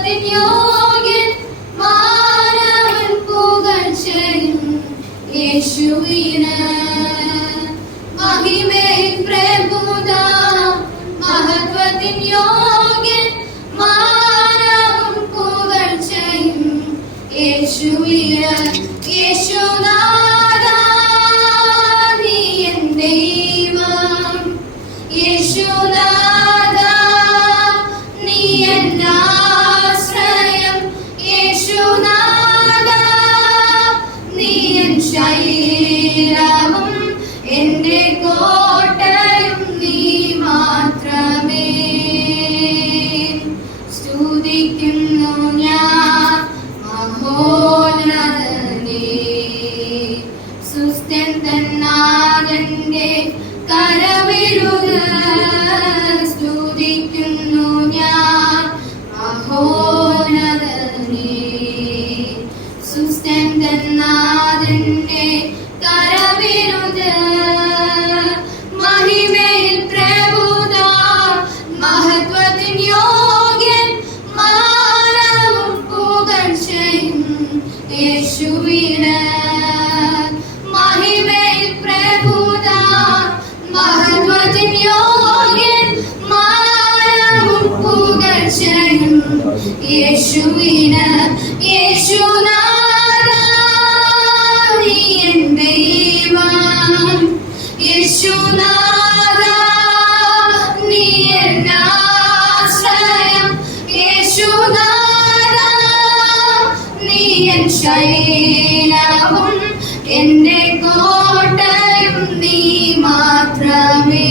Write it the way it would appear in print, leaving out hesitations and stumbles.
മഹത്വത്തിൻ യോഗ്യൻ മാനവൻ പുകഴ്ചയും യേശുവിന് മഹിമയിൽ പ്രഭുതാം മഹത്വത്തിൻ യോഗ്യൻ മാനവൻ പുകഴ്ചയും യേശുവിന് യേശുനാഥാ നീ എൻ ദൈവം യേശുനാഥാ നീ എൻ ആശ്രയം യേശുനാഥാ നീ എൻ ശൈലവും എന്റെ കോട്ടയും നീ മാത്രമേ സ്തുതിക്കുന്നു ഞാൻ മഹോന്നതനേ സുസ്ഥൻ തന്നാഥന്റെ കരവിരുത് സ്തുതിക്കുന്നു ഞാൻ മഹോന്നതനേ സുസ്ഥൻ തന്നാഥന്റെ കരവിരുത് മഹിമയിൽ പ്രഭുതാം മഹത്വത്തിൻ യോഗ്യൻ മാനവും പുകഴ്ചയും യേശുവിന് മഹിമയിൽ പ്രഭുതാം മഹത്വത്തിൻ യോഗ്യൻ മാനവും പുകഴ്ചയും യേശുവിന് യേശുനാഥാ നീ എൻ ദൈവം യേശുനാഥാ നീ എൻ ആശ്രയം യേശുനാഥാ നീ എൻ ശൈലവും എന്റെ കോട്ടയും നീ മാത്രമേ